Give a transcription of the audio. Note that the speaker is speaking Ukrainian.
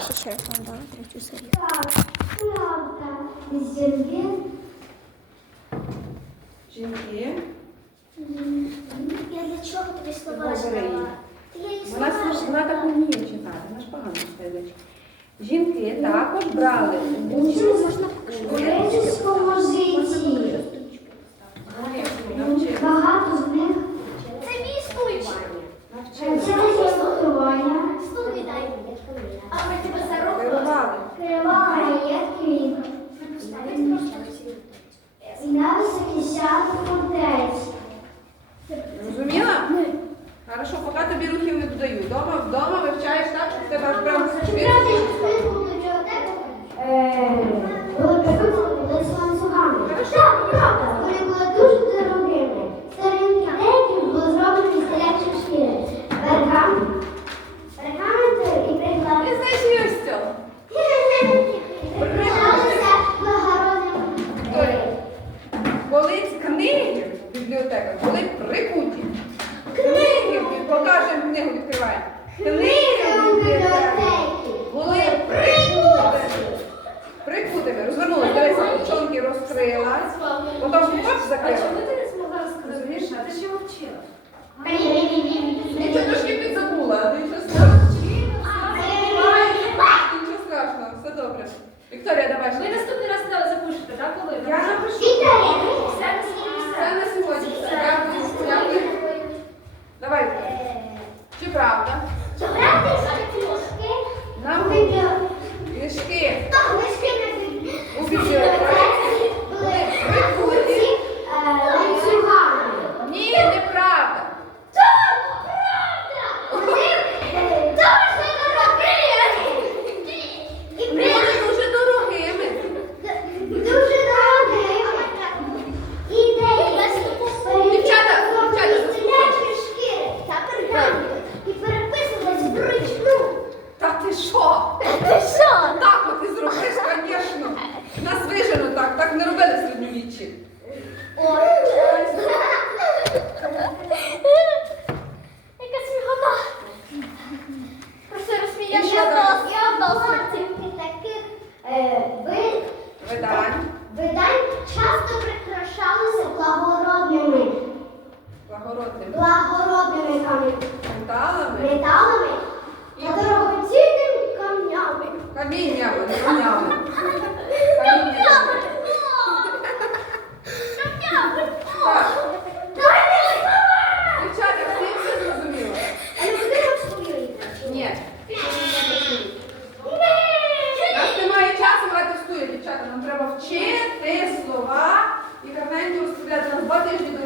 Ще раз вам дала третю серію. Так, правда. Жінки. Жінки. Я для чого тобі слова знала? Вона, вона так вміє читати, вона ж погано читає. Жінки також брали 50. Розуміла? Хорошо, поки тобі рухів не додаю. Дома, вдома бібліотеках були прикуті. Книги, покажемо книгу, відкриваємо. Книги в бібліотеках були прикутими. Прикутими. Розвернули, дивися, ручонки розкрила. Потім хоп, закрила. ти не змогла розказати? Ти його вчила. Нічого трошки підзабула, нічого страшного. Нічого страшного, все добре. Вікторія, давай. Ви наступний раз запишете, так, коли? Я напишу. Все що? Ти що? Так от ти зробиш, звісно. Нас вижено так, так не робили в середньовіччі. Яка Вчити слова і гарненько розповідати на два тижні до